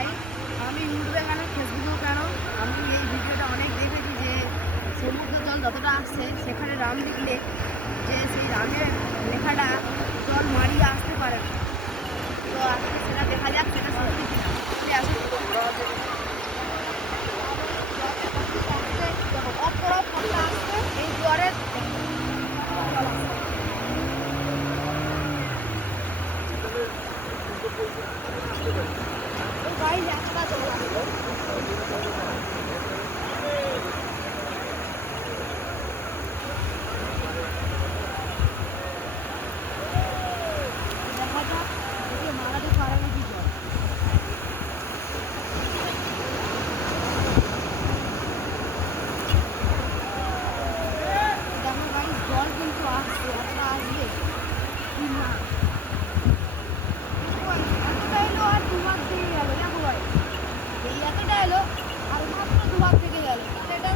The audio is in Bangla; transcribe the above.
চাই, আমি ইউটিউবে কেন ফেসবুকেও কেন আমি এই ভিডিওটা অনেক দেখেছি যে সমুদ্র জল যতটা আসছে সেখানে রাম লিখলে যে সেই রামের লেখাটা জল মারিয়ে আসতে পারে না। তো আজকে সেটা দেখা যাক সেটা সত্যি কিনা। চলে আসুন। দেখো অপরপ করতে আসছে এই জোয়ারের জল আসছে। ওই গাড়ি এতটা জল আসছে। দেখা যাক ওকে মারাতে পারে নাকি জল। দেখো গাড়ি জল কিন্তু আসছে, এতটা আসবে কি না। এতটা এলো আর দুভাগ থেকে গেল, দেখো ভাই এই এতটা এলো আর মাত্র দুভাগ থেকে গেল, তাহলে এটা